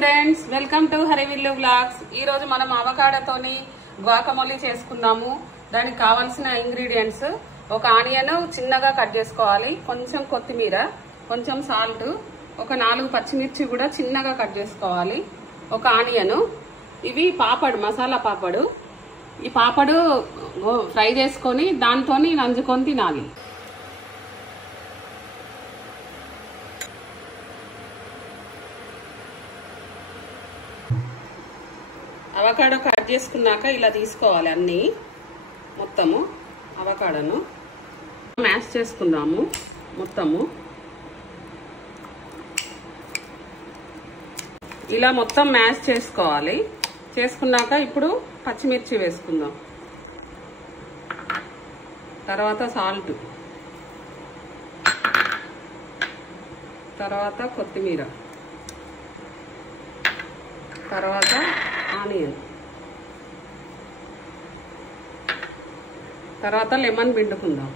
Friends, welcome to Harivillu vlogs. ఈ రోజు మనం అవకాడోతోని గ్వాకమోలీ చేసుకుందాము. దానికి కావాల్సిన ఇంగ్రీడియంట్స్: ఒక ఆనియన్ చిన్నగా కట్ చేసుకోవాలి, కొంచెం కొత్తిమీర, కొంచెం సాల్ట్, ఒక 4 పచ్చిమిర్చి కూడా చిన్నగా కట్ చేసుకోవాలి, ఒక ఆనియన్. ఇవి పాపడు, మసాలా పాపడు. ఈ పాపడు ఫ్రై చేసుకొని దాంతోని నంజుకొని తినాలి. అవకాడో కట్ చేసుకున్నాక ఇలా తీసుకోవాలి అన్ని, మొత్తము అవకాడోను మ్యాష్ చేసుకుందాము. మొత్తము ఇలా మొత్తం మ్యాష్ చేసుకోవాలి. చేసుకున్నాక ఇప్పుడు పచ్చిమిర్చి వేసుకుందాం, తర్వాత సాల్ట్, తర్వాత కొత్తిమీర, తర్వాత ఆనియన్, తర్వాత లెమన్ పిండుకుందాం.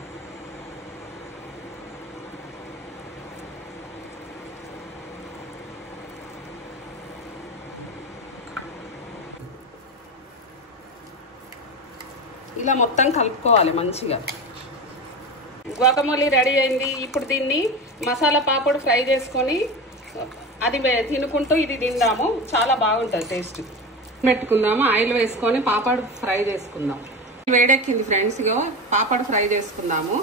ఇలా మొత్తం కలుపుకోవాలి మంచిగా. గ్వాకమోలీ రెడీ అయింది. ఇప్పుడు దీన్ని మసాలా పాపడు ఫ్రై చేసుకొని అది తినుకుంటూ ఇది తిందాము. చాలా బాగుంటుంది టేస్ట్. పెట్టుకుందాము, ఆయిల్ వేసుకొని పాపడు ఫ్రై చేసుకుందాం. వేడెక్కింది ఫ్రెండ్స్, ఇగో పాపడు ఫ్రై చేసుకుందాము.